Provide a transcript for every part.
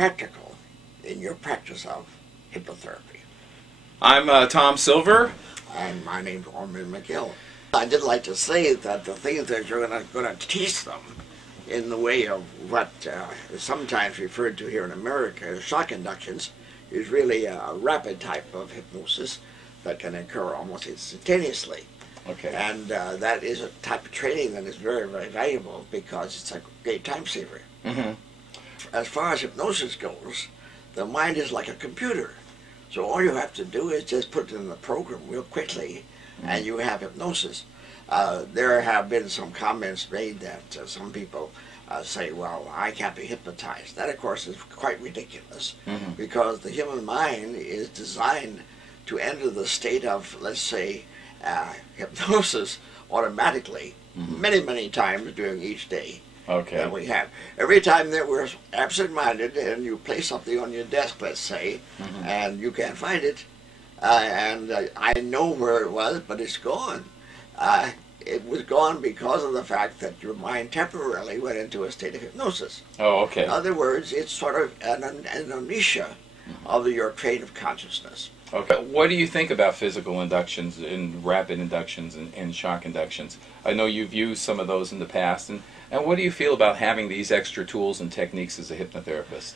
practical in your practice of hypnotherapy. I'm Tom Silver. And my name's Ormond McGill. I did like to say that the things that you're going to teach them in the way of what is sometimes referred to here in America as shock inductions is really a rapid type of hypnosis that can occur almost instantaneously. Okay. And that is a type of training that is very, very valuable because it's a great time saver. Mm-hmm. As far as hypnosis goes, the mind is like a computer. So all you have to do is just put it in the program real quickly, and you have hypnosis. There have been some comments made that some people say, well, I can't be hypnotized. That, of course, is quite ridiculous, because the human mind is designed to enter the state of, let's say, hypnosis automatically many, many times during each day. Okay. That we have. Every time that we're absent-minded and you place something on your desk, let's say, and you can't find it, and I know where it was, but it's gone. It was gone because of the fact that your mind temporarily went into a state of hypnosis. Oh, okay. In other words, it's sort of an amnesia of your train of consciousness. Okay. What do you think about physical inductions and rapid inductions and shock inductions? I know you've used some of those in the past, and what do you feel about having these extra tools and techniques as a hypnotherapist?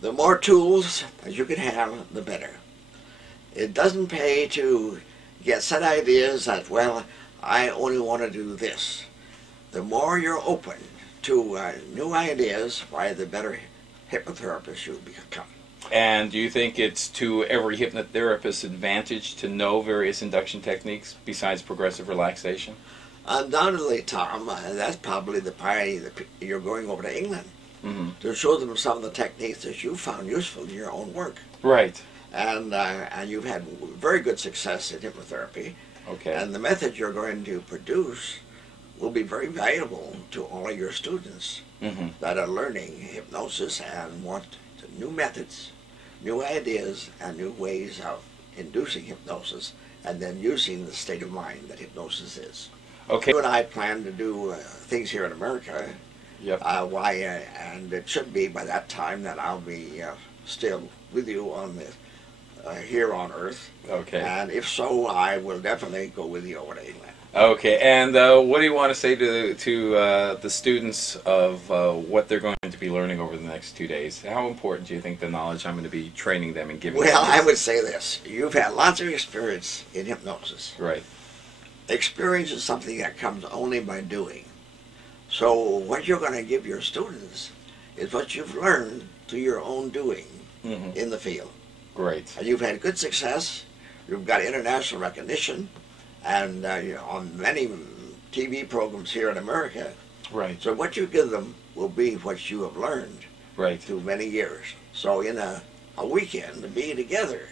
The more tools that you can have, the better. It doesn't pay to get set ideas that, well, I only want to do this. The more you're open to new ideas, why the better hypnotherapist you become. And do you think it's to every hypnotherapist's advantage to know various induction techniques besides progressive relaxation? Undoubtedly, Tom, that's probably the party that you're going over to England to show them some of the techniques that you found useful in your own work. Right. And you've had very good success in hypnotherapy. Okay. And the method you're going to produce will be very valuable to all of your students that are learning hypnosis and want new methods, new ideas, and new ways of inducing hypnosis and then using the state of mind that hypnosis is. Okay. You and I plan to do things here in America. Yep. And it should be by that time that I'll be still with you on this, here on Earth. Okay. And if so, I will definitely go with you over to England. Okay. And what do you want to say to the students of what they're going to be learning over the next 2 days? How important do you think the knowledge I'm going to be training them and giving them? Well, I would say this. You've had lots of experience in hypnosis. Right. Experience is something that comes only by doing. So what you're going to give your students is what you've learned through your own doing in the field. Great. And you've had good success. You've got international recognition, and you're on many TV programs here in America. Right. So what you give them will be what you have learned through many years. So in a weekend to be together,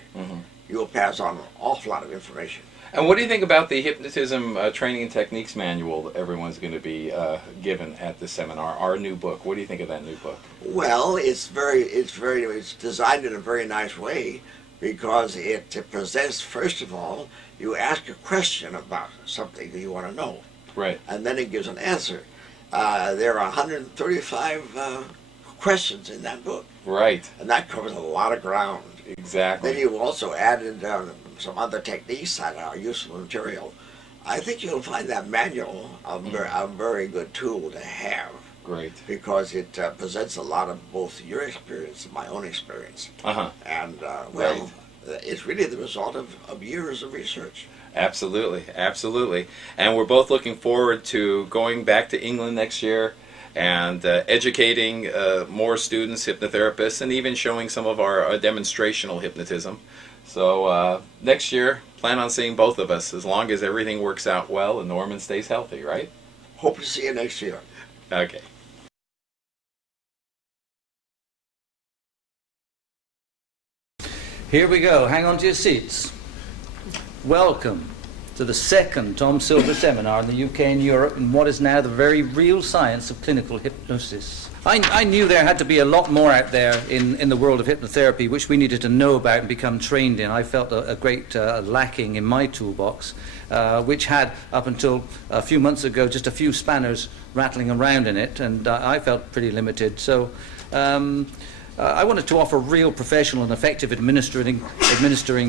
you will pass on an awful lot of information. And what do you think about the Hypnotism Training and Techniques manual that everyone's going to be given at the seminar? Our new book. What do you think of that new book? Well, it's designed in a very nice way because it presents, first of all, you ask a question about something that you want to know. Right. And then it gives an answer. There are 135 questions in that book. Right. And that covers a lot of ground. Exactly. Then you've also added some other techniques that are useful material. I think you'll find that manual a very good tool to have. Great. Because it presents a lot of both your experience and my own experience. And, well, it's really the result of years of research. Absolutely, absolutely. And we're both looking forward to going back to England next year and educating more students, hypnotherapists, and even showing some of our demonstrational hypnotism. So next year, plan on seeing both of us as long as everything works out well and Ormond stays healthy, right? Hope to see you next year. Okay. Here we go. Hang on to your seats. Welcome to the second Tom Silver seminar in the UK and Europe in what is now the very real science of clinical hypnosis. I knew there had to be a lot more out there in the world of hypnotherapy which we needed to know about and become trained in. I felt a great lacking in my toolbox, which had, up until a few months ago, just a few spanners rattling around in it, and I felt pretty limited. So I wanted to offer real professional and effective administering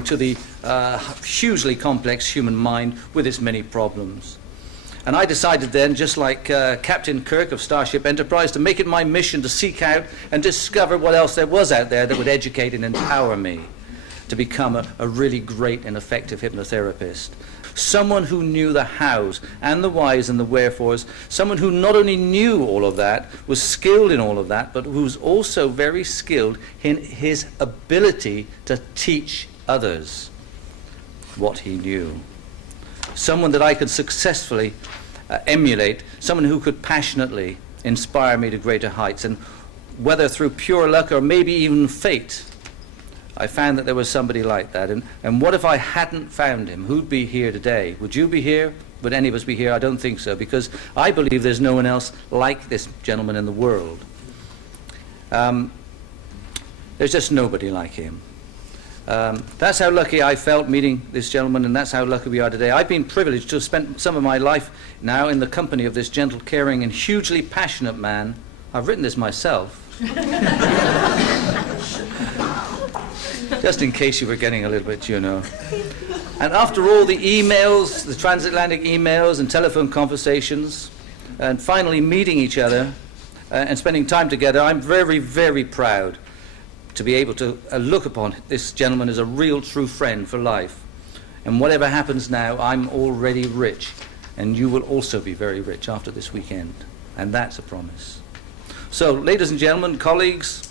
to the hugely complex human mind with its many problems. And I decided then, just like Captain Kirk of Starship Enterprise, to make it my mission to seek out and discover what else there was out there that would educate and empower me to become a really great and effective hypnotherapist. Someone who knew the hows and the whys and the wherefores, someone who not only knew all of that, was skilled in all of that, but who's also very skilled in his ability to teach others what he knew. Someone that I could successfully emulate, someone who could passionately inspire me to greater heights. And whether through pure luck or maybe even fate, I found that there was somebody like that. And what if I hadn't found him? Who'd be here today? Would you be here? Would any of us be here? I don't think so, because I believe there's no one else like this gentleman in the world. There's just nobody like him. That's how lucky I felt meeting this gentleman, and that's how lucky we are today. I've been privileged to have spent some of my life now in the company of this gentle, caring, and hugely passionate man. I've written this myself. Just in case you were getting a little bit, you know. And after all the emails, the transatlantic emails and telephone conversations, and finally meeting each other and spending time together, I'm very, very proud to be able to look upon this gentleman as a real, true friend for life. And whatever happens now, I'm already rich, and you will also be very rich after this weekend. And that's a promise. So, ladies and gentlemen, colleagues,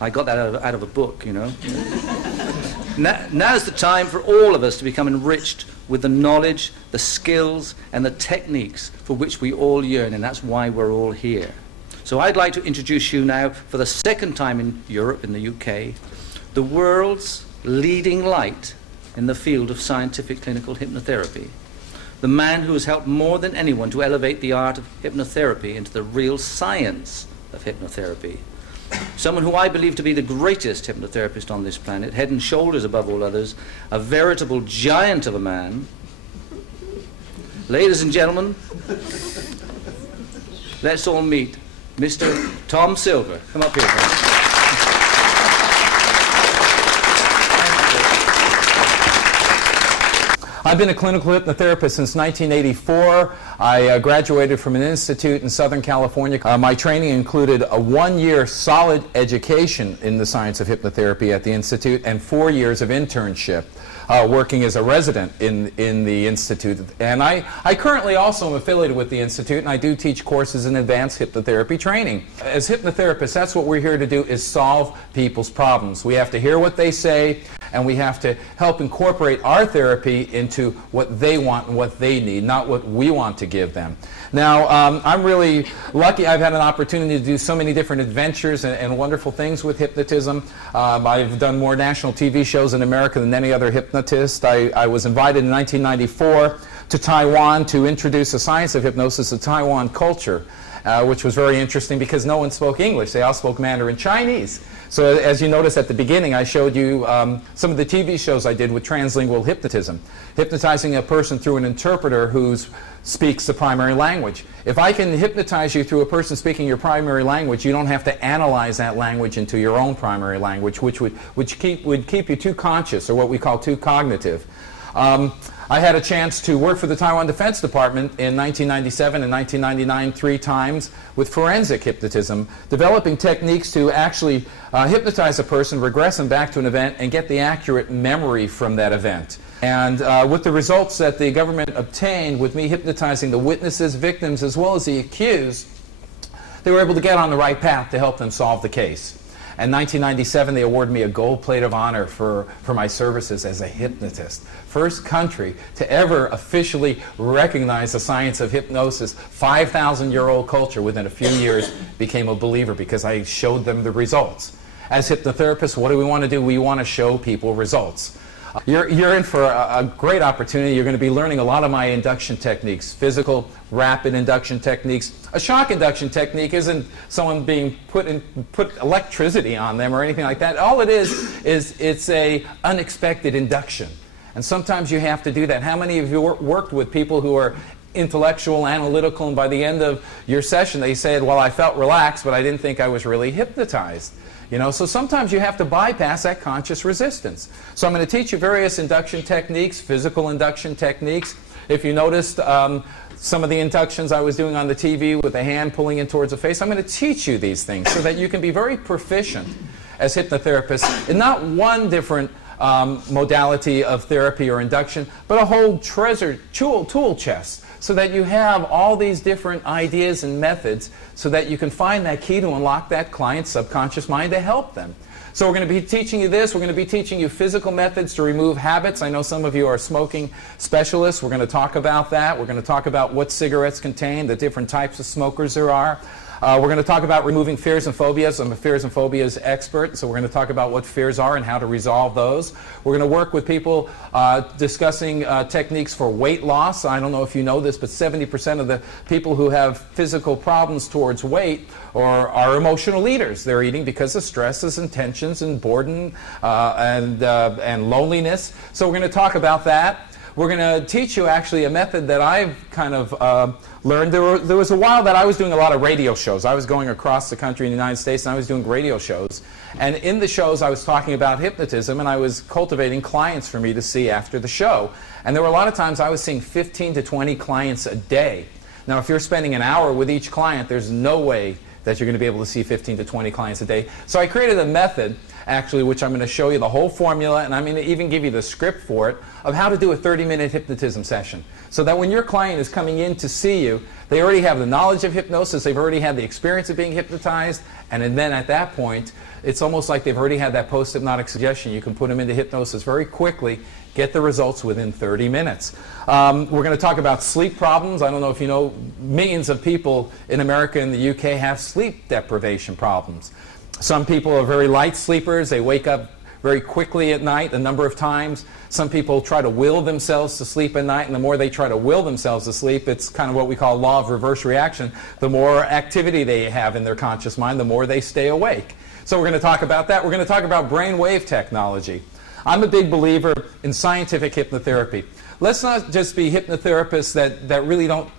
I got that out of a book, you know. Now's the time for all of us to become enriched with the knowledge, the skills, and the techniques for which we all yearn, and that's why we're all here. So I'd like to introduce you now, for the second time in Europe, in the UK, the world's leading light in the field of scientific clinical hypnotherapy. The man who has helped more than anyone to elevate the art of hypnotherapy into the real science of hypnotherapy. Someone who I believe to be the greatest hypnotherapist on this planet, head and shoulders above all others, a veritable giant of a man. Ladies and gentlemen, let's all meet Mr. Tom Silver. Come up here, please. I've been a clinical hypnotherapist since 1984. I graduated from an institute in Southern California. My training included a 1-year solid education in the science of hypnotherapy at the institute and 4 years of internship working as a resident in the institute. And I currently also am affiliated with the institute, and I do teach courses in advanced hypnotherapy training. As hypnotherapists, that's what we're here to do, is solve people's problems. We have to hear what they say, and we have to help incorporate our therapy into what they want and what they need, not what we want to give them. Now, I'm really lucky. I've had an opportunity to do so many different adventures and wonderful things with hypnotism. I've done more national TV shows in America than any other hypnotist. I was invited in 1994 to Taiwan to introduce the science of hypnosis to Taiwan culture, which was very interesting because no one spoke English. They all spoke Mandarin Chinese. So as you noticed at the beginning, I showed you some of the TV shows I did with translingual hypnotism, hypnotizing a person through an interpreter who speaks the primary language. If I can hypnotize you through a person speaking your primary language, you don't have to analyze that language into your own primary language, which would keep you too conscious, or what we call too cognitive. I had a chance to work for the Taiwan Defense Department in 1997 and 1999 3 times with forensic hypnotism, developing techniques to actually hypnotize a person, regress them back to an event, and get the accurate memory from that event. And with the results that the government obtained with me hypnotizing the witnesses, victims, as well as the accused, they were able to get on the right path to help them solve the case. In 1997, they awarded me a gold plate of honor for my services as a hypnotist. First country to ever officially recognize the science of hypnosis. 5,000-year-old culture within a few years became a believer because I showed them the results. As hypnotherapists, what do we want to do? We want to show people results. You're in for a great opportunity. You're going to be learning a lot of my induction techniques, physical, rapid induction techniques. A shock induction technique isn't someone being put electricity on them or anything like that. All it is it's a unexpected induction. And sometimes you have to do that. How many of you worked with people who are intellectual, analytical, and by the end of your session they said, well, I felt relaxed, but I didn't think I was really hypnotized. You know, so sometimes you have to bypass that conscious resistance. So I'm going to teach you various induction techniques, physical induction techniques. If you noticed some of the inductions I was doing on the TV with the hand pulling in towards the face, I'm going to teach you these things so that you can be very proficient as hypnotherapists in not one different modality of therapy or induction, but a whole tool chest, so that you have all these different ideas and methods so that you can find that key to unlock that client's subconscious mind to help them. So we're going to be teaching you this. We're going to be teaching you physical methods to remove habits. I know some of you are smoking specialists. We're going to talk about that. We're going to talk about what cigarettes contain, the different types of smokers there are. We're going to talk about removing fears and phobias. I'm a fears and phobias expert, so we're going to talk about what fears are and how to resolve those. We're going to work with people discussing techniques for weight loss. I don't know if you know this, but 70% of the people who have physical problems towards weight are emotional eaters. They're eating because of stresses and tensions and boredom and loneliness. So we're going to talk about that. We're going to teach you actually a method that I've kind of learned. There was a while that I was doing a lot of radio shows. I was going across the country in the United States, and I was doing radio shows. And in the shows, I was talking about hypnotism, and I was cultivating clients for me to see after the show. And there were a lot of times I was seeing 15 to 20 clients a day. Now, if you're spending an hour with each client, there's no way that you're going to be able to see 15 to 20 clients a day. So I created a method, actually, which I'm going to show you the whole formula, and I'm going to even give you the script for it, of how to do a 30-minute hypnotism session. So that when your client is coming in to see you, they already have the knowledge of hypnosis, they've already had the experience of being hypnotized, and then at that point, it's almost like they've already had that post-hypnotic suggestion. You can put them into hypnosis very quickly, get the results within 30 minutes. We're going to talk about sleep problems. I don't know if you know, millions of people in America and the UK have sleep deprivation problems. Some people are very light sleepers. They wake up very quickly at night a number of times. Some people try to will themselves to sleep at night, and the more they try to will themselves to sleep, it's kind of what we call law of reverse reaction. The more activity they have in their conscious mind, the more they stay awake. So we're going to talk about that. We're going to talk about brainwave technology. I'm a big believer in scientific hypnotherapy. Let's not just be hypnotherapists that really don't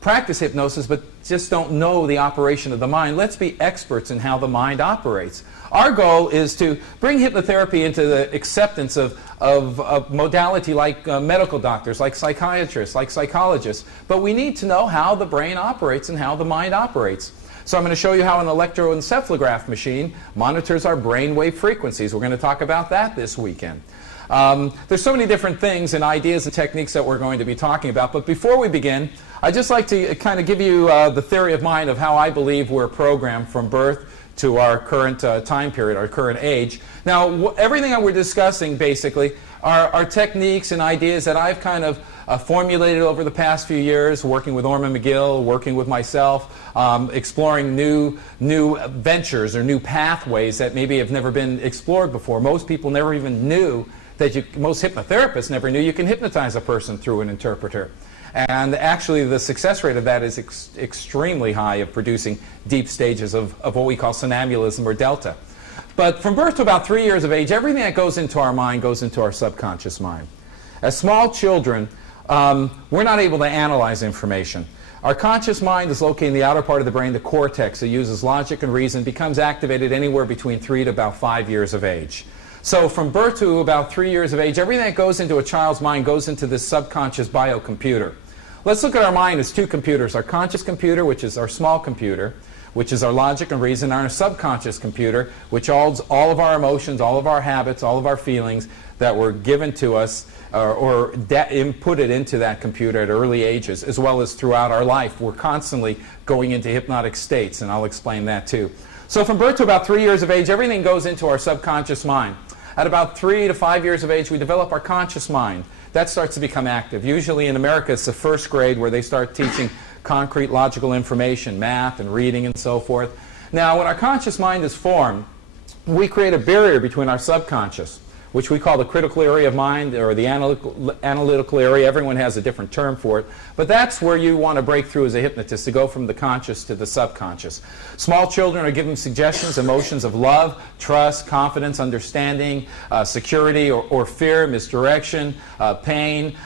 practice hypnosis but just don't know the operation of the mind. Let's be experts in how the mind operates. Our goal is to bring hypnotherapy into the acceptance of modality like medical doctors, like psychiatrists, like psychologists. But we need to know how the brain operates and how the mind operates. So I'm going to show you how an electroencephalograph machine monitors our brainwave frequencies. We're going to talk about that this weekend. There's so many different things and ideas and techniques that we're going to be talking about. But before we begin, I'd just like to kind of give you the theory of mind of how I believe we're programmed from birth to our current time period, our current age. Now, everything that we're discussing basically are techniques and ideas that I've kind of formulated over the past few years, working with Ormond McGill, working with myself, exploring new ventures or new pathways that maybe have never been explored before. Most people never even knew that most hypnotherapists never knew you can hypnotize a person through an interpreter. And actually the success rate of that is extremely high, of producing deep stages of what we call somnambulism or delta. But from birth to about 3 years of age, everything that goes into our mind goes into our subconscious mind. As small children, we're not able to analyze information. Our conscious mind is located in the outer part of the brain, the cortex. It uses logic and reason, becomes activated anywhere between 3 to about 5 years of age. So from birth to about 3 years of age, everything that goes into a child's mind goes into this subconscious biocomputer. Let's look at our mind as two computers. Our conscious computer, which is our small computer, which is our logic and reason, and our subconscious computer, which holds all of our emotions, all of our habits, all of our feelings that were given to us or inputted into that computer at early ages, as well as throughout our life. We're constantly going into hypnotic states, and I'll explain that too. So from birth to about 3 years of age, everything goes into our subconscious mind. At about 3 to 5 years of age, we develop our conscious mind. That starts to become active. Usually in America, it's the first grade where they start teaching concrete logical information, math and reading and so forth. Now, when our conscious mind is formed, we create a barrier between our subconscious. which we call the critical area of mind, or the analytical area. Everyone has a different term for it. But that's where you want to break through as a hypnotist, to go from the conscious to the subconscious. Small children are given suggestions, emotions of love, trust, confidence, understanding, security or fear, misdirection, pain,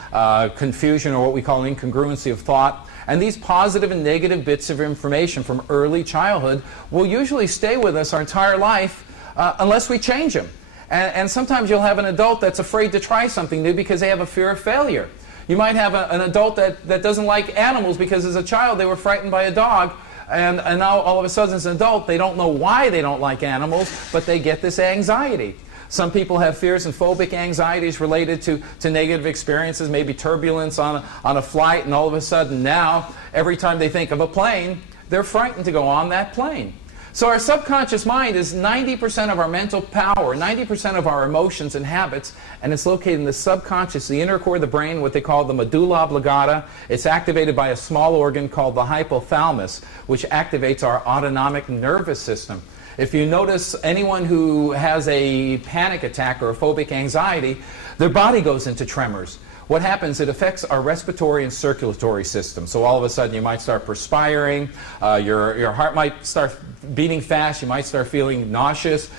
confusion, or what we call incongruency of thought. And these positive and negative bits of information from early childhood will usually stay with us our entire life unless we change them. And sometimes you'll have an adult that's afraid to try something new because they have a fear of failure. You might have an adult that doesn't like animals because as a child they were frightened by a dog, and now all of a sudden as an adult they don't know why they don't like animals, but they get this anxiety. Some people have fears and phobic anxieties related to negative experiences, maybe turbulence on a flight, and all of a sudden now, every time they think of a plane, they're frightened to go on that plane. So our subconscious mind is 90% of our mental power, 90% of our emotions and habits, and it's located in the subconscious, the inner core of the brain, what they call the medulla oblongata. It's activated by a small organ called the hypothalamus, which activates our autonomic nervous system. If you notice anyone who has a panic attack or a phobic anxiety, their body goes into tremors. What happens, it affects our respiratory and circulatory system. So all of a sudden you might start perspiring, your heart might start beating fast, you might start feeling nauseous.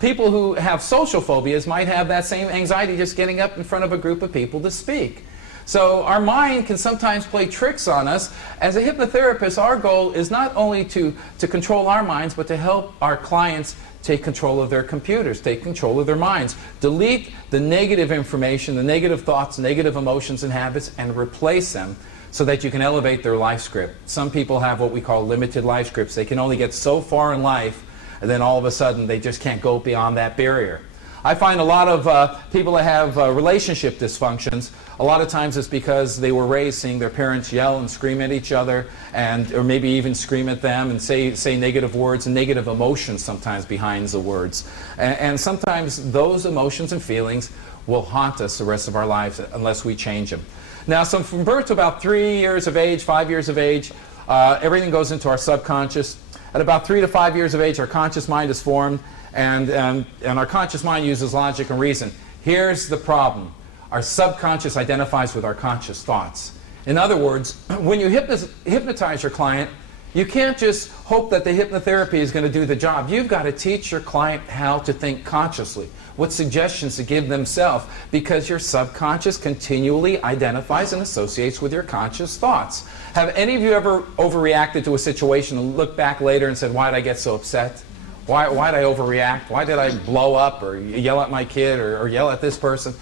People who have social phobias might have that same anxiety just getting up in front of a group of people to speak. So our mind can sometimes play tricks on us. As a hypnotherapist, our goal is not only to control our minds, but to help our clients take control of their computers, take control of their minds. Delete the negative information, the negative thoughts, negative emotions and habits, and replace them so that you can elevate their life script. Some people have what we call limited life scripts. They can only get so far in life, and then all of a sudden they just can't go beyond that barrier. I find a lot of people that have relationship dysfunctions, a lot of times it's because they were raised seeing their parents yell and scream at each other, or maybe even scream at them and say negative words and negative emotions sometimes behind the words. And sometimes those emotions and feelings will haunt us the rest of our lives unless we change them. Now, so from birth to about 3 years of age, 5 years of age, everything goes into our subconscious. At about 3 to 5 years of age, our conscious mind is formed. And our conscious mind uses logic and reason. Here's the problem. Our subconscious identifies with our conscious thoughts. In other words, when you hypnotize your client, you can't just hope that the hypnotherapy is going to do the job. You've got to teach your client how to think consciously, what suggestions to give themselves, because your subconscious continually identifies and associates with your conscious thoughts. Have any of you ever overreacted to a situation and looked back later and said, why did I get so upset? Why did I overreact? Why did I blow up or yell at my kid or yell at this person?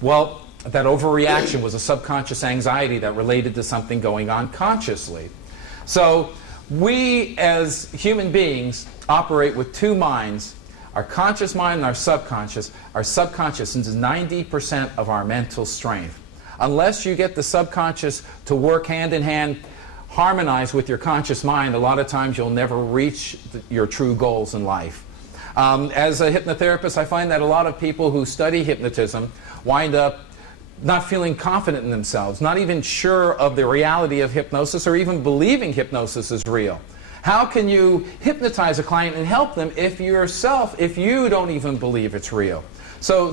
Well, that overreaction was a subconscious anxiety that related to something going on consciously. So we as human beings operate with two minds, our conscious mind and our subconscious. Our subconscious is 90% of our mental strength. Unless you get the subconscious to work hand in hand, harmonize with your conscious mind, a lot of times you'll never reach your true goals in life. As a hypnotherapist, I find that a lot of people who study hypnotism wind up not feeling confident in themselves, not even sure of the reality of hypnosis or even believing hypnosis is real. How can you hypnotize a client and help them if you don't even believe it's real? So